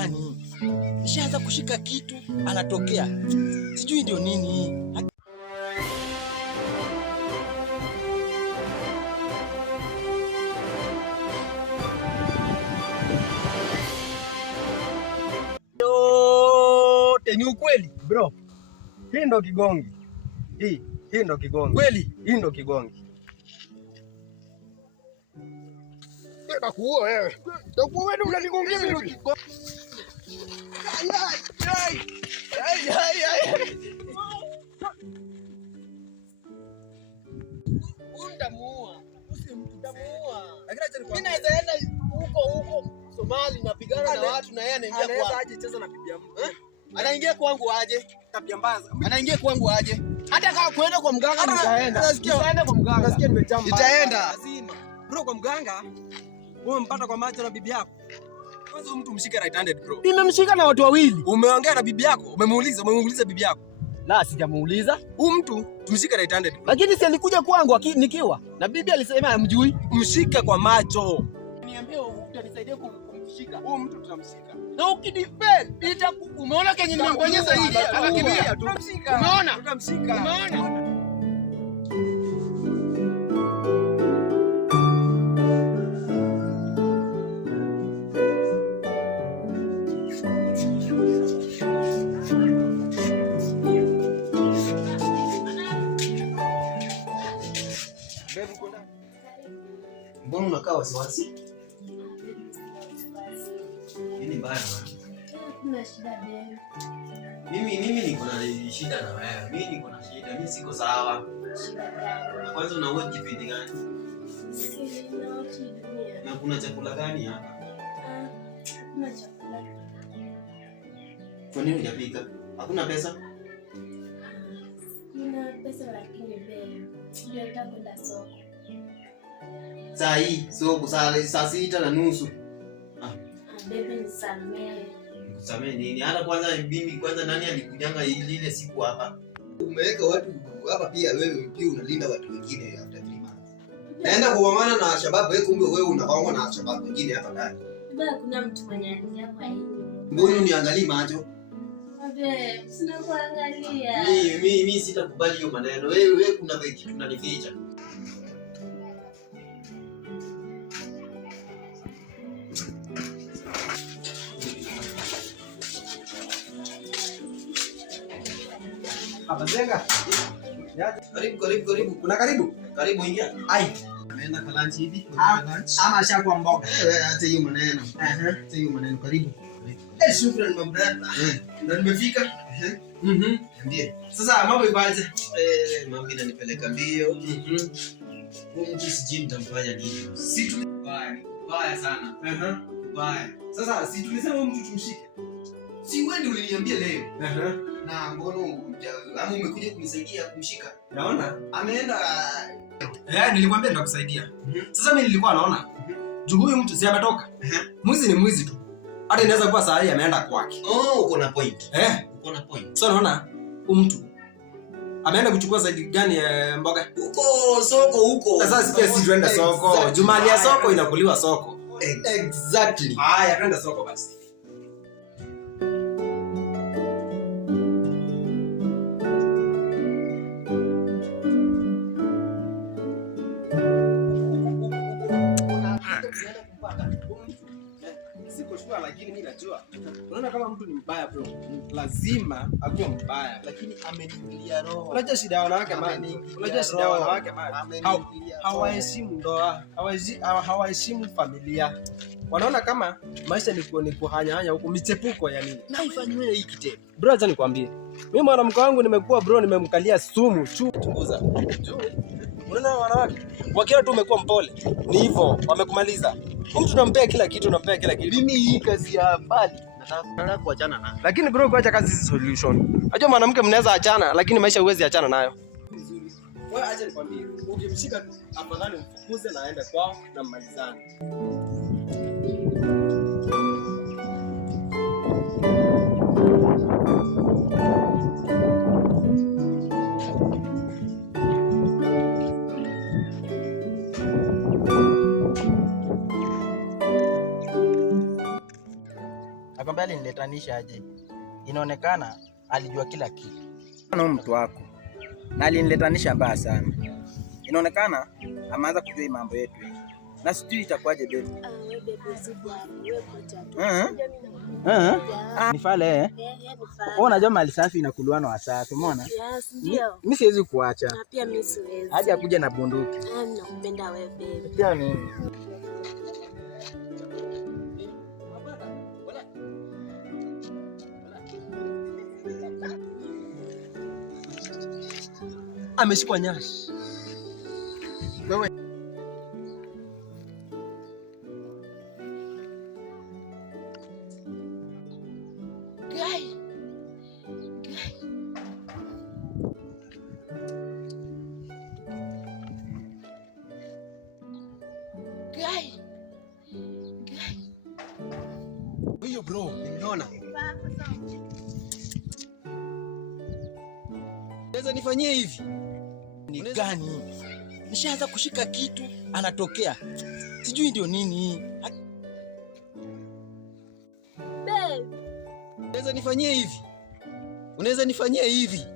gani? Nishaanza kushika kitu anatokea. Sijui ndio nini. Ni ukweli bro. Hii ndo kigongi. Hii ndo kigongi. Kweli? Hii ndo kigongi. Nakuua wewe. Nakuua wewe, unanigongia mimi. Utamuua. Usimtamuua. Lakini acha nikwambie. Mimi naweza enda huko Somali napigana na watu na yeye anaingia kwa. Anaweza aje cheza na bibi yangu. Anaingia kwangu aje? Tabia mbaya. Anaingia kwangu aje? Hata kama kwenda kwa mganga nitaenda. Nitaenda kwa mganga. Nasikia nimejamba. Nitaenda. Lazima. Bro, kwa mganga wewe mpata kwa macho na bibi yako. Kwanza mtu mshike right handed bro. Nimemshika na watu wawili. Umeongea na bibi yako? Umemuuliza bibi yako? La, sijamuuliza. Huyu mtu tumshike right handed. Lakini si alikuja kwangu nikiwa na bibi alisema amjui. Mshike kwa macho. Niambie utanisaidia kumshika. Huyu mtu tutamshika. Na ukidefend umeona kenye nimembonyeza hivi anakimbia. Tutamshika. Umeona? Tutamshika. Umeona? Mbona unakaa wasiwasi? Nini mbaya? Kuna shida gani? Mimi niko na shida na wewe. Mimi niko na shida. Mimi siko sawa. Shida gani? Kwanza unaoa kipindi gani? Sina dunia. Na kuna chakula gani hapa? Kuna chakula. Kwa nini hujapika? Hakuna pesa? Nina pesa lakini bei. Ndio nitakwenda soko. Saa hii soko saa 6:30. Bebe nisamee. Nikusamee nini? Hata kwanza bibi nani alikujanga ile siku hapa? Umeweka watu hapa pia wewe pia unalinda watu wengine after 3 months. Naenda kupambana na shababu wewe kumbe wewe unapamoja na shababu wengine hapa ndani. Baba kuna mtu mwenye anaingia kwa hii. Mbona uniangalie macho? Baba sina kuangalia. Mimi sitakubali hiyo maneno. Wewe kuna kitu unanificha. Abazenga. Karibu. Kuna karibu? Karibu ingia. Ai. Ameenda kwa lunch hivi. Ama ashakuwa mboga. Hata hiyo maneno. Hata hiyo maneno karibu. Shukrani my brother. Na nimefika. Ndiye. Sasa mambo ibaje? Mambo inanipeleka mbio. Huyu mtu sijui nitamfanya nini. Si tu Baya sana. Baya. Sasa si tulisema mtu tumshike. Si wewe ndio uliniambia leo. Na mbona ama umekuja kunisaidia kumshika? Naona Ameenda nilikwambia nitakusaidia. Sasa mimi nilikuwa naona juu huyu mtu si ametoka. Mwizi ni mwizi tu. Hata inaweza kuwa saa hii ameenda kwake. Uko na point. Uko na point. Sasa naona huyu mtu ameenda kuchukua zaidi gani ya mboga? Huko soko huko. Sasa pia si tuende soko. Jumali ya soko inakuliwa soko. Exactly. Haya, twende soko basi. Siko shua lakini mimi najua. Unaona kama mtu ni mbaya bro, lazima akuwe mbaya, lakini ameniingilia roho. Unajua shida ya wanawake mali. Unajua shida ya wanawake mali. Hawaheshimu ndoa, hawaheshimu familia. Wanaona kama maisha ni kuhanya huko michepuko ya nini? Na ifanywe hiki tena. Bro, acha nikwambie. Mimi mwanamke wangu nimekuwa bro, nimemkalia sumu chunguza. Unaona wanawake wakiwa tu umekuwa mpole ni hivyo wamekumaliza. Mtu tunampea kila kitu, Mimi hii kazi ya mbali nataka kuachana nayo. Lakini bro, kuacha kazi si solution. Unajua mwanamke mnaweza achana lakini maisha huwezi achana nayo. Wewe acha nikwambie, ukimshika tu afadhali mfukuze na aende kwao na mmalizane. Akwambia aliniletanisha aje. Inaonekana alijua kila kitu. Ana mtu wako. Na aliniletanisha mbaya sana. Inaonekana ameanza kujua mambo yetu. Na sijui itakuwaje baby. Wewe baby sijali, wewe ngoja tu. Ni fale Ni fale. Wewe unajua mali safi inakuliwa na wasafi, umeona? Yes, ndio. Mimi siwezi kuacha. Na pia mimi siwezi. Haja kuja na bunduki. Nakupenda wewe baby. Pia mimi. Ameshikwa nyashi. Wewe Guy. huyo bro, nimeona. Unaweza nifanyie hivi? Ni gani? Nishaanza kushika kitu anatokea. Sijui ndio nini. Babe. Unaweza nifanyie hivi?